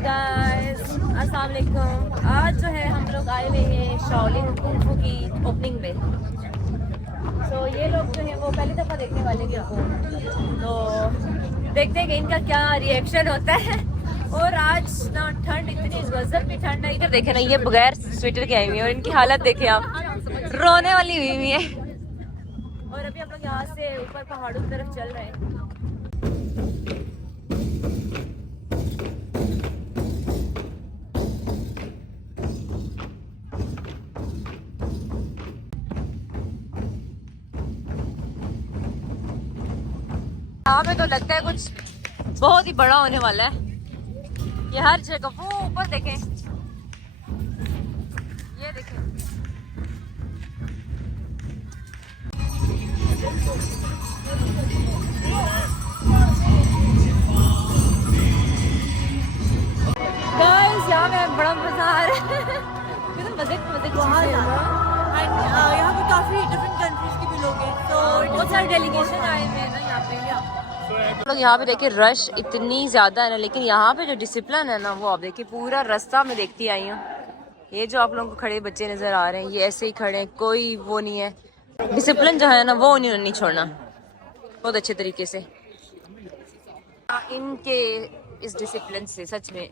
Guys अस्सलाम वालेकुम। आज जो है हम लोग आए हुए हैं शाओलिन कुंग फू की ओपनिंग में। तो ये लोग जो है वो पहली दफ़ा देखने वाले भी आपको, तो देखते हैं कि इनका क्या रिएक्शन होता है। और आज ना ठंड इतनी गजब की ठंड है, इधर देखे ना ये बगैर स्वेटर के आई हुई है और इनकी हालत देखे आप, रोने वाली हुई हुई है। और अभी हम लोग यहाँ से ऊपर पहाड़ों की तरफ चल रहे हैं। यहाँ पे तो लगता है कुछ बहुत ही बड़ा होने वाला है। ये हर जगह वो ऊपर देखें, ये देखें, गाइस यहाँ पे बड़ा मजा आ रहा है। मजे यहाँ पे काफी डिफरेंट कंट्रीज के भी लोग हैं, तो बहुत सारे डेलीगेशन आए हुए हैं ना यहाँ पे। लोग यहाँ पे देखिए रश इतनी ज्यादा है ना, लेकिन यहाँ पे जो डिसिप्लिन है ना वो आप देखिए पूरा रास्ता में देखती आई हूँ। ये जो आप लोगों को खड़े बच्चे नजर आ रहे हैं ये ऐसे ही खड़े हैं, कोई वो नहीं है। डिसिप्लिन जो है ना वो उन्होंने नहीं छोड़ना, बहुत अच्छे तरीके से इनके इस डिसिप्लिन से सच में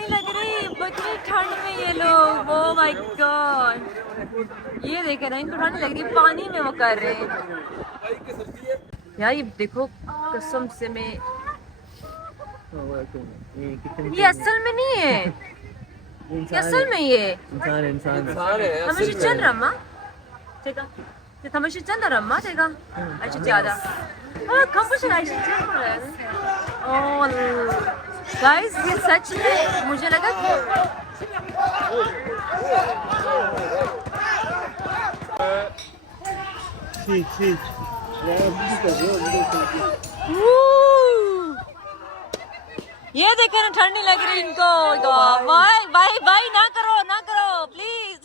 लग रही बड़ी ठंड में ये लोग। ओह माय गॉड, ये देखे ना इनको ठंड लग रही है, पानी में वो कर रहे हैं यार। ये देखो कसम से मैं, ये असल में नहीं है, ये असल में ये इंसान हमेशा चल रहा ठीक है, हमेशा चल रहा ठीक है। अच्छा ज्यादा गाइस ये सच में मुझे लगा ये देखो ना ठंड नहीं लग रही इनको। भाई भाई भाई ना करो प्लीज।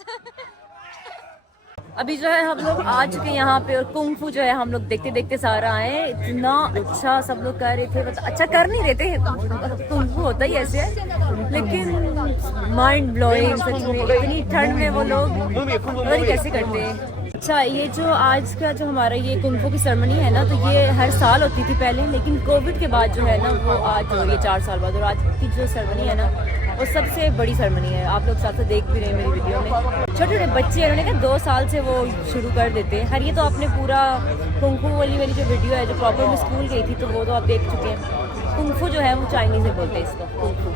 अभी जो है हम लोग आ चुके हैं यहाँ पे और कुंग फू जो है हम लोग देखते देखते सारा आए। इतना अच्छा सब लोग कर रहे थे, मतलब अच्छा कर नहीं रहे थे, कुंग फू होता ही ऐसे है, लेकिन माइंड ब्लोइंग सच में। इतनी ठंड में वो लोग और कैसे करते हैं। अच्छा ये जो आज का जो हमारा ये कुंग फू की सेरेमनी है ना, तो ये हर साल होती थी पहले, लेकिन कोविड के बाद जो है ना वो आज हो रही है 4 साल बाद। और आज की जो सेरेमनी है ना वो सबसे बड़ी सेरेमनी है। आप लोग साथ साथ देख भी रहे हैं मेरी वीडियो में, छोटे छोटे बच्चे हैं, उन्होंने कहा 2 साल से वो शुरू कर देते हैं। हर ये तो आपने पूरा कुंग फू वाली मेरी जो वीडियो है जो प्रॉपर मैं स्कूल गई थी तो वो तो आप देख चुके हैं। कुंग फू जो है वो चाइनीज में बोलते हैं इसको कुंग फू।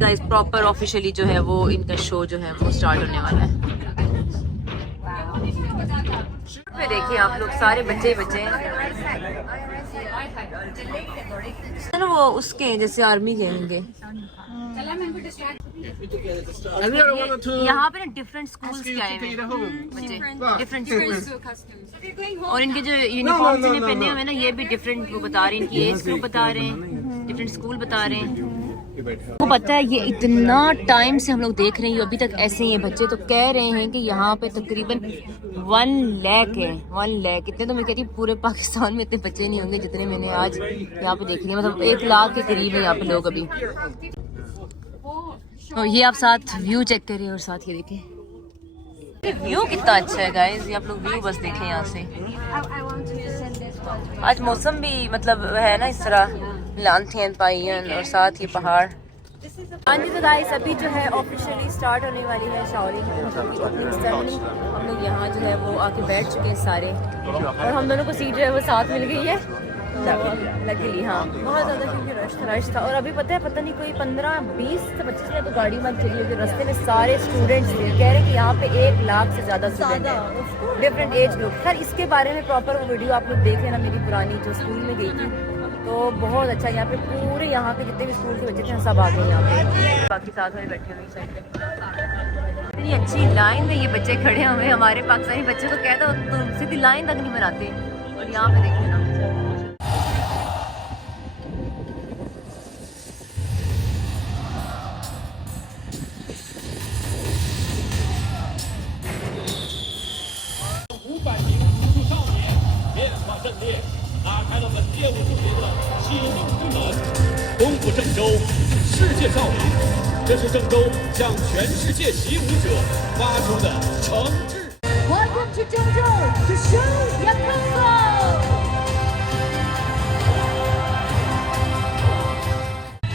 गाइस प्रॉपर ऑफिशियली जो है वो इनका शो जो है वो स्टार्ट होने वाला है। पे देखिए आप लोग सारे बच्चे ही बच्चे हैं ना, वो उसके जैसे आर्मी के होंगे। यहाँ पे ना डिफरेंट स्कूल्स के आए हैं बच्चे, डिफरेंट स्कूल्स, और इनके जो यूनिफॉर्म्स इन्हें पहने हुए हैं ना ये भी डिफरेंट वो बता रहे हैं, इनकी एज ग्रुप बता रहे हैं, डिफरेंट स्कूल बता रहे हैं। वो पता है ये इतना टाइम से हम लोग देख रहे हैं, अभी तक ऐसे ही हैं बच्चे। तो कह रहे हैं कि यहाँ पे तकरीबन 1 लाख है, 1 लाख। इतने तो मैं कहती हूँ पूरे पाकिस्तान में इतने बच्चे नहीं होंगे जितने मैंने आज यहाँ पे देख लिए, मतलब 1 लाख के करीब है यहाँ पे लोग अभी। और ये आप साथ व्यू चेक करें और साथ ये देखें व्यू कितना अच्छा है गाइस। ये आप लोग व्यू बस देखें यहाँ से। आज मौसम भी मतलब है ना इस तरह लांथियन पाइयन और साथ ये पहाड़। हाँ जी तो गाइस अभी जो है ऑफिशियली स्टार्ट होने वाली है शाओलिन की ओपनिंग सेरेमनी। हम लोग यहाँ जो है वो आके बैठ चुके हैं सारे, और हम दोनों को सीट जो है वो साथ मिल गई है लकीली। हाँ बहुत ज़्यादा क्योंकि रश था। और अभी पता नहीं कोई 15-20 से 25 मिनट तो गाड़ी मत चली होगी, रास्ते में सारे स्टूडेंट्स थे। कह रहे हैं कि यहाँ पे 1 लाख से ज़्यादा स्टूडेंट हैं, डिफरेंट एज ग्रुप। खैर इसके बारे में प्रॉपर वो वीडियो आप लोग देखें ना, मेरी पुरानी जो स्कूल में गई थी, तो बहुत अच्छा। यहाँ पे पूरे यहाँ के जितने भी स्कूल के बच्चे थे सब आ गए यहाँ पे, बाकी साथ में बैठे हुए साइड पे। इतनी अच्छी लाइन में ये बच्चे खड़े हुए। हमारे पाकिस्तानी बच्चे तो कहते हो तो सीधी लाइन तक नहीं बनाते, और यहाँ पे देखिए ना 业武术节的启动之门。功夫郑州，世界少林，这是郑州向全世界习武者发出的诚挚。Welcome to 郑州 to show your kung fu.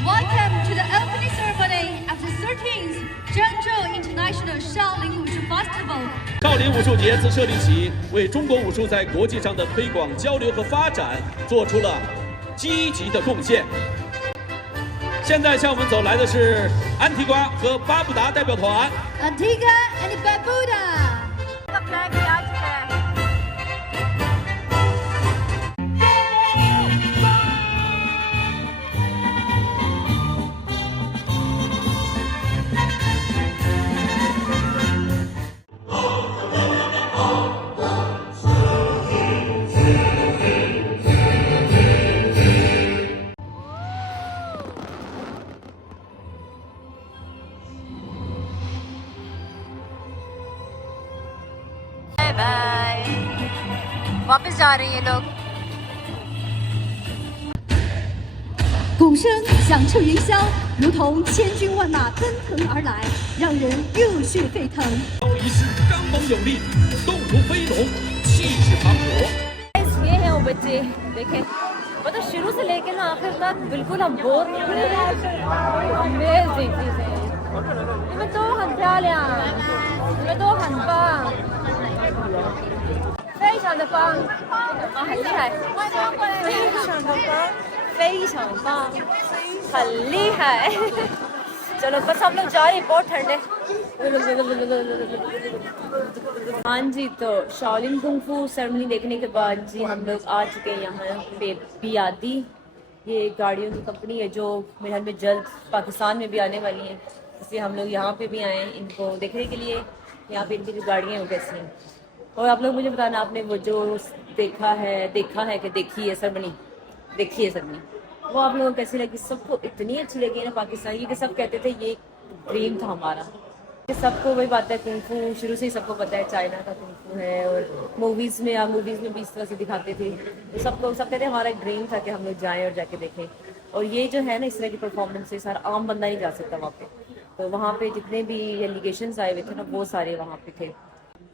Welcome to the opening ceremony of the 13th 郑州 International Shaolin Wushu Festival. 少林武术节自设立起，为中国武术在国际上的推广、交流和发展做出了积极的贡献。现在向我们走来的是安提瓜和巴布达代表团。Antigua and Barbuda. Bye. वापस जा रहे हैं ये लोग। 鼓声响彻云霄，如同千军万马奔腾而来，让人热血沸腾。仪式刚猛有力，动如飞龙，气势磅礴。 ये हैं वो बच्चे, देखें मतलब शुरू से लेकर ना आखिर तक बिल्कुल हम बोर नहीं हो रहे हैं। अमेजिंग चीज़ है। मैं तो हंसा लिया, मैं तो हंसा। 非常的棒，啊，很厉害，非常的棒，非常棒，很厉害。चलो बस हम लोग जा रहे हैं, बहुत ठंड है। हाँ जी, तो शाओलिन कुंग फू सेरेमनी देखने के बाद जी हम लोग आ चुके हैं यहाँ पे बियादी। ये गाड़ियों की कंपनी है जो मेरे ख्याल में जल्द पाकिस्तान में भी आने वाली है, इसलिए हम लोग यहाँ पे भी आए हैं इनको देखने के लिए। यहाँ पे इनकी जो गाड़ियाँ हैं वो कैसी हैं, और आप लोग मुझे बताना आपने वो जो देखा है कि देखी है सेरेमनी, वो आप लोगों को कैसी लगी। सबको इतनी अच्छी लगी ना पाकिस्तान की, कि सब कहते थे ये ड्रीम था हमारा। सबको वही बात है, कुंग फू शुरू से ही सबको पता है चाइना का कुंग फू है, और मूवीज़ में भी इस तरह से दिखाते थे। तो सब कहते थे हमारा एक ड्रीम था कि हम लोग जाएँ और जाके देखें। और ये जो है ना इस तरह की परफॉर्मेंस है, सारा आम बंदा नहीं जा सकता वहाँ पे। तो वहाँ पे जितने भी एलिगेशंस आए हुए थे ना, वो सारे वहाँ पे थे।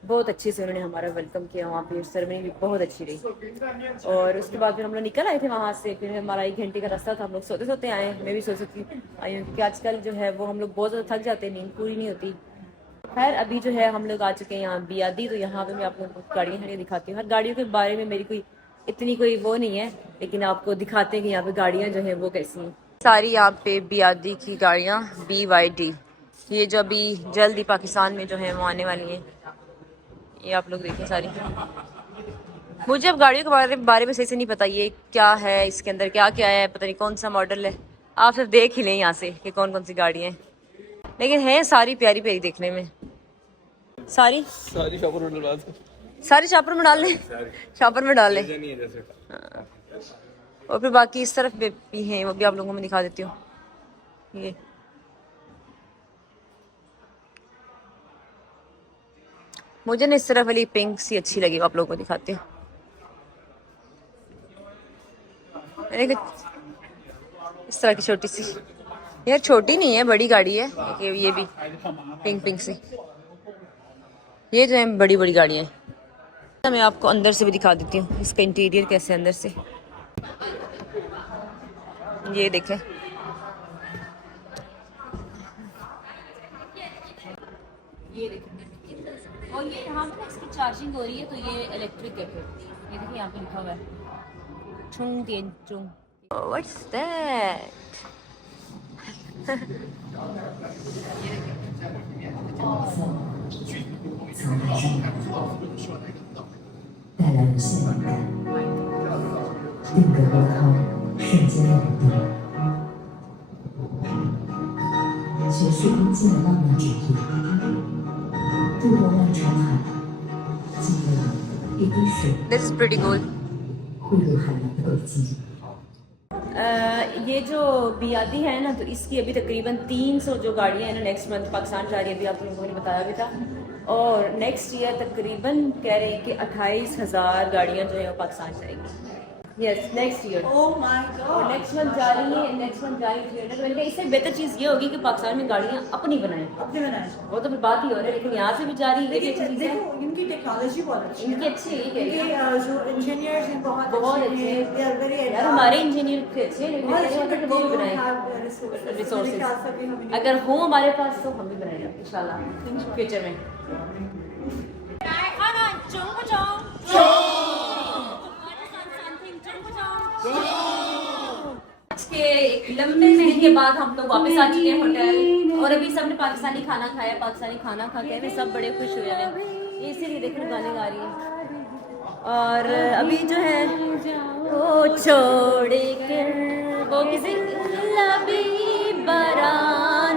बहुत अच्छे से उन्होंने हमारा वेलकम किया वहाँ पे, सेरेमनी भी बहुत अच्छी रही। और उसके बाद फिर हम लोग निकल आए थे वहाँ से। फिर हमारा 1 घंटे का रास्ता था, हम लोग सोते सोते आए। मैं भी सो सकती आई हूँ, क्योंकि आजकल जो है वो हम लोग बहुत ज़्यादा थक जाते हैं, नींद पूरी नहीं होती। खैर अभी जो है हम लोग आ चुके हैं यहाँ बियादी। तो यहाँ पे मैं आप लोगों को गाड़ियाँ दिखाती हूँ। हर गाड़ियों के बारे में मेरी कोई इतनी कोई वो नहीं है, लेकिन आपको दिखाते हैं कि यहाँ पे गाड़ियाँ जो है वो कैसी हैं। सारी यहाँ पे बियादी की गाड़ियाँ BYD, ये जो अभी जल्द ही पाकिस्तान में जो है वो आने वाली हैं। ये आप लोग देखें सारी। मुझे अब गाड़ियों के बारे में सही से नहीं पता, ये क्या है, इसके अंदर क्या क्या है, पता नहीं कौन सा मॉडल है। आप सिर्फ देख ही लें यहाँ से कि कौन कौन सी गाड़ियाँ हैं, लेकिन हैं सारी प्यारी प्यारी देखने में। सारी शॉपर में डाल लें, शॉपर में डाल लें। हाँ। और फिर बाकी इस तरफ भी हैं, वो भी आप लोगों को मैं दिखा देती हूँ। ये मुझे ना इस तरफ वाली पिंक सी अच्छी लगी, आप लोगों को दिखाती हूँ। इस तरह की छोटी सी, यार छोटी नहीं है, बड़ी गाड़ी है ये भी पिंक सी। ये जो है बड़ी बड़ी गाड़ियाँ हैं। मैं आपको अंदर से भी दिखा देती हूँ इसका इंटीरियर कैसे अंदर से। ये देखें, ये देखें, और ये यहाँ पे इसकी चार्जिंग हो रही है, तो ये इलेक्ट्रिक है। फिर ये देखिए यहाँ पे लिखा हुआ है Chung Tian Chung. What's that? This is pretty cool. ये जो बियादी है ना, तो इसकी अभी तकरीबन 300 जो गाड़ियाँ हैं ना नेक्स्ट मंथ पाकिस्तान जा रही है, अभी आप लोगों ने बताया भी था। और नेक्स्ट ईयर तकरीबन कह रहे हैं कि 28,000 गाड़ियाँ जो है वो पाकिस्तान जाएंगी। Yes next year. Oh my और God. नेक्स्ट मंथ जा रही है, नेक्स्ट मंथ जा रही है 300। मैंने कहा इससे बेहतर चीज़ ये होगी कि पाकिस्तान में गाड़ियाँ अपनी बनाएं। अपने बनाना चाहिए। वो तो फिर बात ही हो रही है, लेकिन यहाँ से भी जा रही है, ये भी अच्छी लेकिन चीज़ है। देखो इनकी टेक्नोलॉजी बहुत अच्छी है। इनकी अच्छी है, ये कह रही इनके है। जो इंजीनियर्स हैं बहुत बहुत अच्छे अच्छे हैं। They are very यार advanced. हमारे इंजीनियर थे अच्छे, लेकिन बहुत मैं कह रही हूँ कि वो भी बनाएं रिसोर्सेज रिसोर्सेज। अगर हो हमारे पास तो हम भी बनाएंगे इंशाल्लाह फ्यूचर में। आज के एक लंबे दिन के बाद हम लोग वापस आ चुके हैं होटल, और अभी सबने पाकिस्तानी खाना खाया। पाकिस्तानी खाना खा के सब बड़े खुश हुए हैं, इसीलिए देखो गाने गा रही है। और अभी जो है वो छोड़ कर वो किसी लबी बरा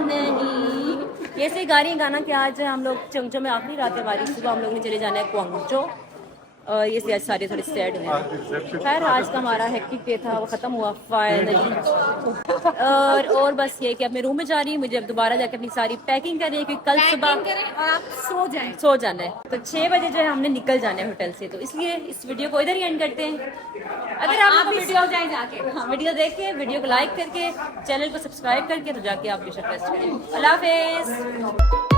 नहीं, ये ऐसे गा रही है गाना कि आज हम लोग चंगचो में आखिरी रात है हमारी, सुबह हम लोग ने चले जाना है क्वांगचो। ये आज सारे थोड़े सैड हैं। खैर आज का हमारा हेक्टिक डे था, वो ख़त्म हुआ फाइनली। और बस ये कि अब मैं रूम में जा रही हूँ, मुझे अब दोबारा जाकर अपनी सारी पैकिंग करनी है क्योंकि कल सुबह और आप सो जाना है। तो 6 बजे जो है हमने निकल जाना है होटल से, तो इसलिए इस वीडियो को इधर ही एंड करते हैं। अगर आप वीडियो जाए जाके वीडियो देख के वीडियो को लाइक करके चैनल को सब्सक्राइब करके तो जाके आप भी रेस्ट करें। अल्लाह हाफिज़।